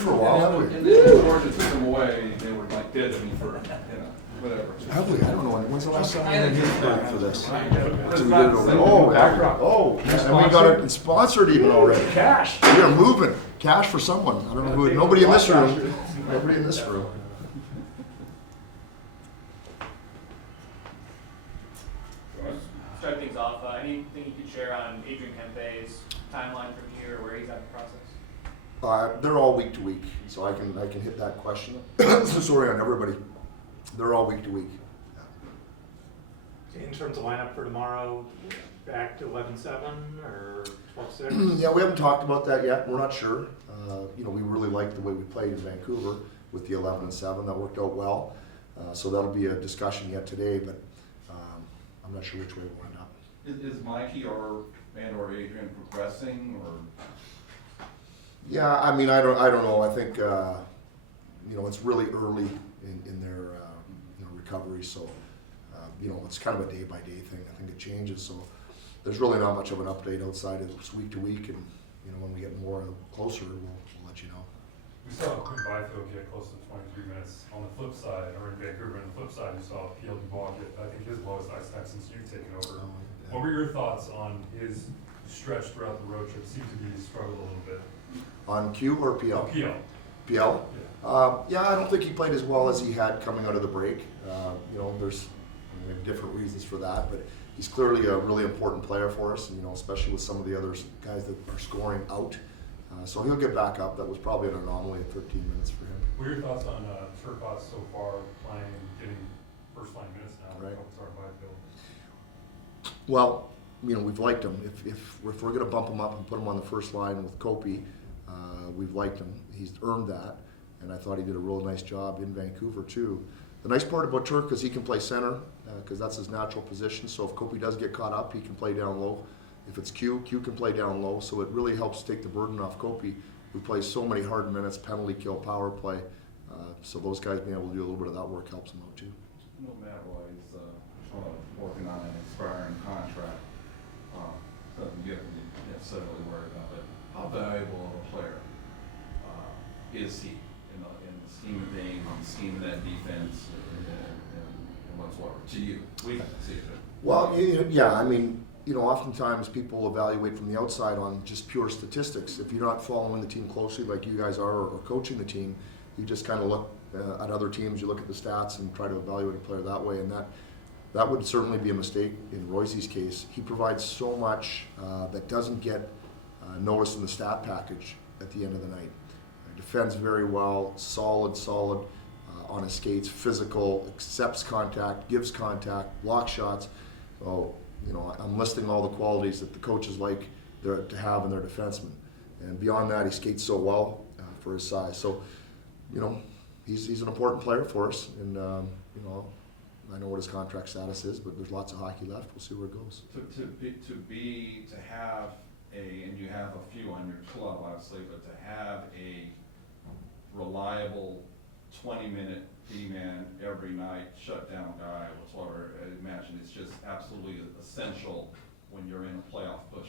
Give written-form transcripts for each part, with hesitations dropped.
for a while. And then Georgia took them away, they were like dead to me for, whatever. Have we? I don't know. When's the last time we had hit for this? It's We not did it the over. same. Oh, and we got it sponsored even already. Cash. We are moving. Cash for someone. I don't know who. Nobody in this room. Nobody in this room. Start things off, anything you could share on Adrian Kempe's timeline from here, or where he's at in the process? They're all week to week, so I can hit that question. Sorry on everybody. They're all week to week. In terms of lineup for tomorrow, back to 11-7 or 12-6? Yeah, we haven't talked about that yet. We're not sure. We really like the way we played in Vancouver with the 11-7. That worked out well. So that'll be a discussion yet today, but I'm not sure which way we'll end up. Is Mikey or Adrian progressing, or? Yeah, I mean, I don't know. I think it's really early in their recovery, so it's kind of a day by day thing. I think it changes, so there's really not much of an update outside of just week to week, and when we get more closer, we'll let you know. We saw Quinn Byfield get close to 23 minutes on the flip side, or in Vancouver. On the flip side, we saw Peel Dubois get, I think, his lowest ice time since you've taken over. Yeah. What were your thoughts on his stretch throughout the road trip? Seems to be struggled a little bit. On Q or PL? Peel. PL? Yeah. I don't think he played as well as he had coming out of the break. There's different reasons for that, but he's clearly a really important player for us, and especially with some of the other guys that are scoring out. So he'll get back up. That was probably an anomaly at 13 minutes for him. What are your thoughts on Turcotte so far, playing, getting first line minutes now? Right. Byfield. Well, we've liked him. If we're going to bump him up and put him on the first line with Kopi, we've liked him. He's earned that, and I thought he did a real nice job in Vancouver too. The nice part about Turk is he can play center because that's his natural position. So if Kopi does get caught up, he can play down low. If it's Q can play down low. So it really helps take the burden off Kopi, who plays so many hard minutes, penalty kill, power play. So those guys being able to do a little bit of that work helps him out too. No matter what, he's working on an expiring contract. Doesn't get me necessarily worried about it. How valuable of a player is he in the scheme of things, in the scheme of that defense, and whatsoever to you? We can see it. Well, oftentimes people evaluate from the outside on just pure statistics. If you're not following the team closely like you guys are or coaching the team, you just kind of look at other teams, you look at the stats and try to evaluate a player that way, and that would certainly be a mistake in Royce's case. He provides so much that doesn't get noticed in the stat package at the end of the night. Defends very well, solid on his skates, physical, accepts contact, gives contact, blocks shots. So, I'm listing all the qualities that the coaches like to have in their defenseman. And beyond that, he skates so well for his size. So, he's an important player for us. And, I know what his contract status is, but there's lots of hockey left. We'll see where it goes. To have and you have a few on your club, obviously, but to have a reliable 20-minute D-man every night, shutdown guy, whatsoever, I imagine it's just absolutely essential when you're in a playoff push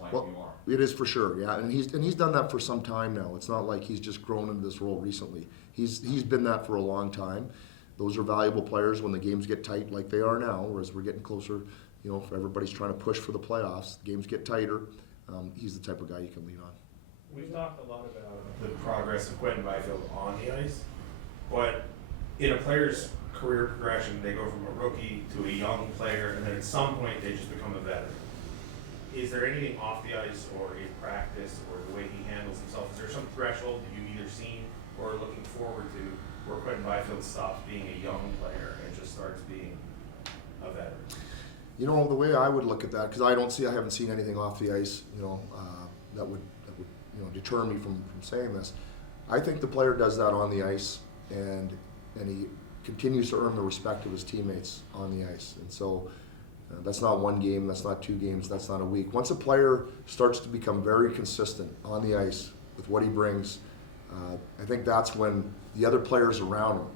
like you are. It is for sure, yeah, and he's done that for some time now. It's not like he's just grown into this role recently. He's been that for a long time. Those are valuable players when the games get tight like they are now, whereas we're getting closer, if everybody's trying to push for the playoffs, games get tighter. He's the type of guy you can lean on. We've talked a lot about the progress of Quentin Byfield on the ice, but in a player's career progression, they go from a rookie to a young player, and then at some point they just become a veteran. Is there anything off the ice or in practice or the way he handles himself? Is there some threshold that you've either seen or are looking forward to where Quentin Byfield stops being a young player and just starts being a veteran? The way I would look at that, because I haven't seen anything off the ice, that would deter me from saying this. I think the player does that on the ice, and he continues to earn the respect of his teammates on the ice. And so that's not one game, that's not 2 games, that's not a week. Once a player starts to become very consistent on the ice with what he brings, I think that's when the other players around him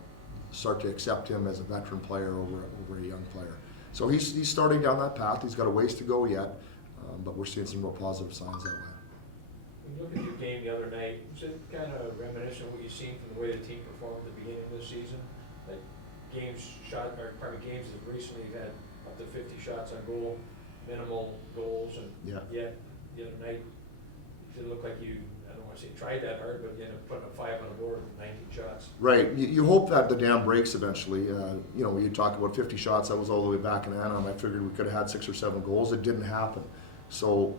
start to accept him as a veteran player over a young player. So he's starting down that path. He's got a ways to go yet, but we're seeing some real positive signs that way. When you look at your game the other night, was it kind of reminiscent of what you've seen from the way the team performed at the beginning of this season? Like games shot, or pardon me, games that recently have had up to 50 shots on goal, minimal goals, and Yeah. yet the other night, it didn't look like you, I don't want to say tried that hard, but you ended up putting a 5 on the board with 19 shots. Right. You hope that the dam breaks eventually. You know, you talk about 50 shots. That was all the way back in Anaheim. I figured we could have had 6 or 7 goals. It didn't happen. So,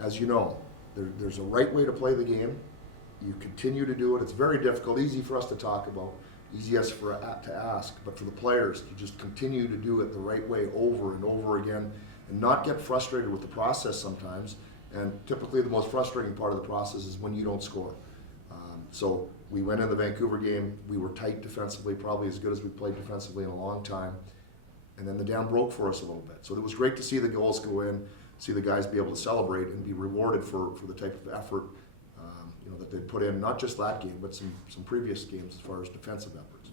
as you know, there's a right way to play the game. You continue to do it. It's very difficult. Easy for us to talk about. Easiest to ask. But for the players, you just continue to do it the right way over and over again, and not get frustrated with the process sometimes. And typically, the most frustrating part of the process is when you don't score. So we went in the Vancouver game, we were tight defensively, probably as good as we played defensively in a long time. And then the dam broke for us a little bit. So it was great to see the goals go in, see the guys be able to celebrate and be rewarded for the type of effort that they put in, not just that game, but some previous games as far as defensive efforts.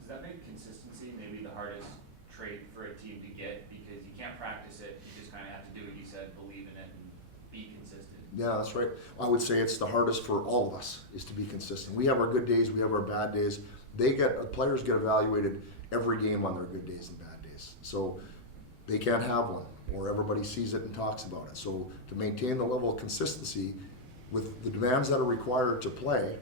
Does that make consistency maybe the hardest trait for a team to get, because you can't practice it, you just kind of have to do what you said, believe in it, and be consistent? Yeah, that's right. I would say it's the hardest for all of us is to be consistent. We have our good days, we have our bad days. Players get evaluated every game on their good days and bad days. So they can't have one, or everybody sees it and talks about it. So to maintain the level of consistency with the demands that are required to play,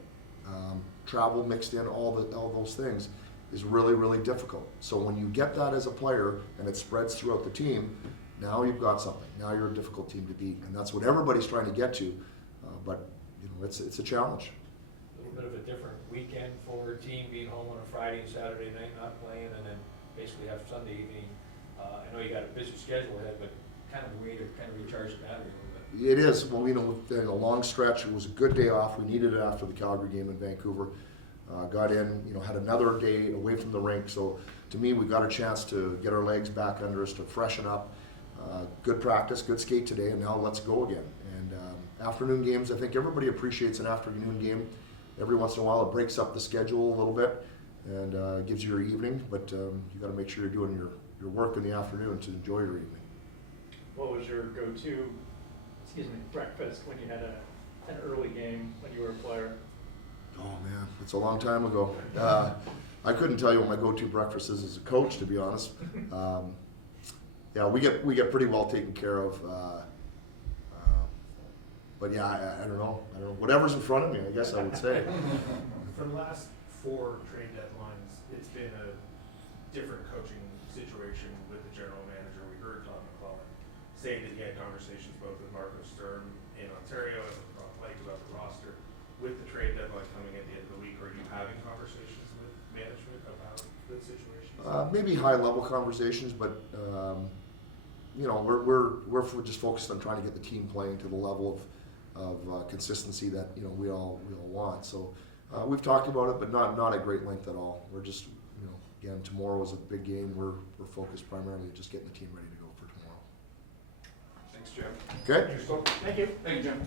travel mixed in, all those things, is really, really difficult. So when you get that as a player and it spreads throughout the team, now you've got something. Now you're a difficult team to beat, and that's what everybody's trying to get to. But it's a challenge. A little bit of a different weekend for a team, being home on a Friday and Saturday night, not playing, and then basically have Sunday evening. I know you got a busy schedule ahead, but kind of a way to kind of recharge the battery a little bit. It is. Well, in a long stretch, it was a good day off. We needed it after the Calgary game in Vancouver. Got in, had another day away from the rink. So to me, we got a chance to get our legs back under us, to freshen up. Good practice, good skate today, and now let's go again. And afternoon games, I think everybody appreciates an afternoon game. Every once in a while, it breaks up the schedule a little bit and gives you your evening. But you got to make sure you're doing your work in the afternoon to enjoy your evening. What was your go-to, breakfast when you had an early game when you were a player? Oh man, it's a long time ago. I couldn't tell you what my go-to breakfast is as a coach, to be honest. Yeah, we get pretty well taken care of. But yeah, I don't know. Whatever's in front of me, I guess I would say. For the last 4 trade deadlines, it's been a different coaching situation with the general manager. We heard Todd McClellan saying that he had conversations both with Marco Sturm in Ontario and with Ron Pike about the roster. With the trade deadline coming at the end of the week, are you having conversations with management about the situation? Maybe high-level conversations, but we're just focused on trying to get the team playing to the level of consistency that we all want. So we've talked about it, but not at great length at all. We're just again, tomorrow is a big game. We're focused primarily on just getting the team ready to go for tomorrow. Thanks, Jim. Okay. Thank you. Thank you, Jim.